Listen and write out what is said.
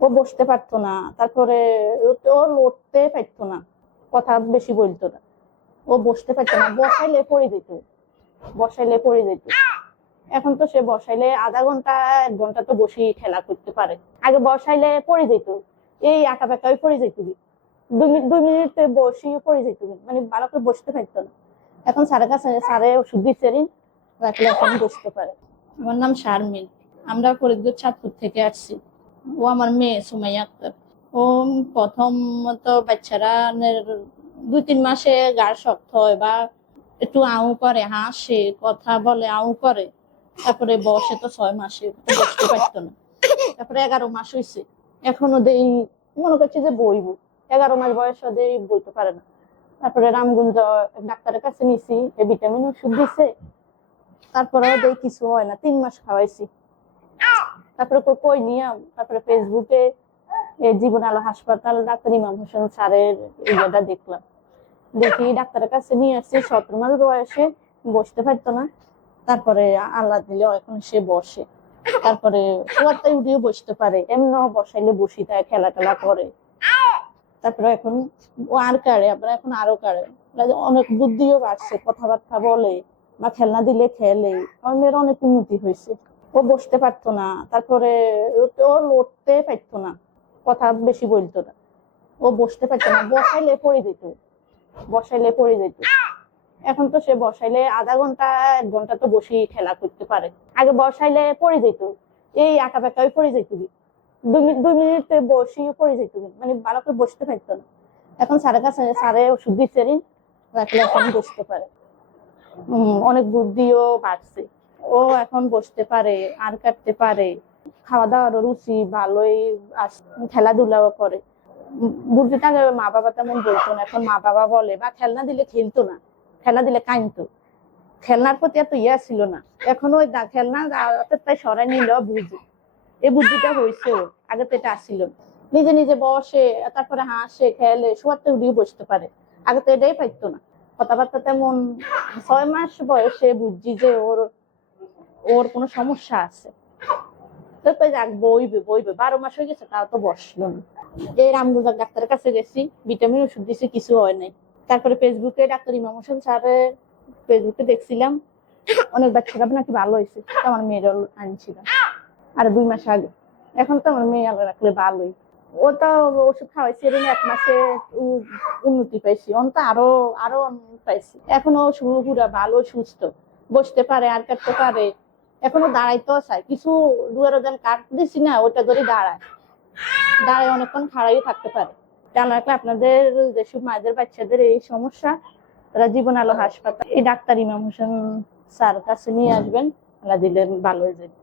ও বসতে পারতো না, তারপরে ও লড়তে পারতো না, কথা বেশি বলতো না। ও বসতে পারতো না, বসাইলে পড়ে যেত, বসাইলে পড়ে যেত। এখন তো সে বসাইলে আধা ঘণ্টা, এক ঘণ্টা তো বসেই খেলা করতে পারে। আগে বসাইলে পড়ে যেত, এই আঁকা বেঁকাই পড়ে যেত। দুই মিনিট, দুই মিনিটে বসিয়ে পড়ে যেত মানে ভালো করে বসতে পারতো না। এখন স্যারের কাছে, স্যারে ওষুধ দিচ্ছে রাখলে এখন বসতে পারে। আমার নাম শারমিন, আমরা ফরিদপুর চাঁদপুর থেকে আসছি। ও আমার মেয়ে সুমাইয়া আক্তার ও প্রথম তো বাচ্চারা দুই তিন মাসে গাড় শক্ত হয় বা একটু আউ করে হাসে কথা বলে আউ করে তারপরে বসে তো ছয় মাসে বসতে পারতো না তারপরে এগারো মাস হয়েছে এখনও দেই মনে করছে যে বইব এগারো মাস বয়স ওদের বইতে পারে না তারপরে রামগঞ্জ ডাক্তারের কাছে নিছি এই ভিটামিন ওষুধ দিছে তারপরে ওদের কিছু হয় না তিন মাস খাওয়াইছি তারপরে কই- নিয়াম তারপরে ফেসবুকে জীবন আলো হাসপাতাল, ডাক্তার ইমাম হোসেন স্যারের ইয়েটা দেখলাম। দেখি ডাক্তারের কাছে নিয়ে আসছি, সতেরো মাস বয়সে, বসতে পারতো না। তারপরে আল্লাহ দিলে এখন সে বসে। তারপরে শোয়ারটাই উঠিয়ে বসতে পারে এমন বসাইলে বসি তাই খেলা টেলা করে। তারপরে এখন ও আর কারে? আবার এখন আরও কারে? অনেক বুদ্ধিও বাড়ছে, কথাবার্তা বলে, বা খেলনা দিলে খেলে। আমার মেয়ের অনেক উন্নতি হয়েছে। ও বসতে পারতো না, তারপরে ও- লড়তে পারতো না, কথা বেশি বলতো না। ও বসতে পারতো না, বসাইলে পড়ে যেত, বসাইলে পড়ে যেত। এখন তো সে বসাইলে আধা ঘণ্টা, এক ঘণ্টা তো বসেই খেলা করতে পারে। আগে বসাইলে পড়ে যেত, এই আঁকা বেঁকাই পড়ে যেত। দুই মিনিট, দুই মিনিটে বসিয়ে পড়ে যেত মানে ভালো করে বসতে পারতো না। এখন স্যারের কাছে, স্যারে ওষুধ দিচ্ছে রাখলে এখন বসতে পারে। অনেক বুদ্ধিও বাড়ছে। ও এখন বসতে পারে, আর কাটতে পারে। খাওয়া দাওয়ার রুচি ভালোই খেলাধুলাও করে। বুদ্ধিটা মা বাবা তেমন বলতো না, এখন মা বাবা বলে, বা খেলনা দিলে খেলতো না, খেলনা দিলে কাঁদতো। খেলনার প্রতি এত ইয়া ছিল না। এখন ওই খেলনা তাই সরাই নিল বুঝি এই বুদ্ধিটা হয়েছে ওর, আগে তো এটা আসছিল নিজে নিজে বসে, তারপরে হাসে, খেলে শোয়ারতে উড়িয়ে বসতে পারে। আগে তো এটাই পাইতো না। কথাবার্তা তেমন, ছয় মাস বয়সে বুঝছি যে ওর ওর কোনো সমস্যা আছে। তো যাক, বইবে বইবে, বারো মাস হয়ে গেছে, তাও তো বসল এই রামগুজার ডাক্তারের কাছে গেছি, ভিটামিন ওষুধ দিছে, কিছু হয় নাই। তারপরে ফেসবুকে ডাক্তার ইমাম হোসেন স্যারের ফেসবুকে দেখছিলাম, অনেক বাচ্চারা নাকি ভালো হয়েছে আমার মেয়েরও আনছিলাম আর দুই মাস আগে। এখন তো আমার মেয়ে আগে রাখলে ভালোই। ও তো ওষুধ খাওয়াইছি এর এক মাসে উন্নতি পাইছি। অন তো আরও আরও পাইছি। এখনও পুরা ভালো, সুস্থ। বসতে পারে, আর কাটতে পারে। এখনও দাঁড়াইতেও চায় কিছু দুয়ের যেন কাঠ দিছি না ওটা ধরে দাঁড়ায়। দাঁড়ায় অনেকক্ষণ খাড়াই থাকতে পারে। জানা রাখলে আপনাদের যেসব মায়েদের বাচ্চাদের এই সমস্যা, তারা জীবন আলো হাসপাতাল এই ডাক্তার ইমাম হোসেন স্যার কাছে নিয়ে আসবেন, আল্লাহ দিলেন ভালো হয়ে যাবে।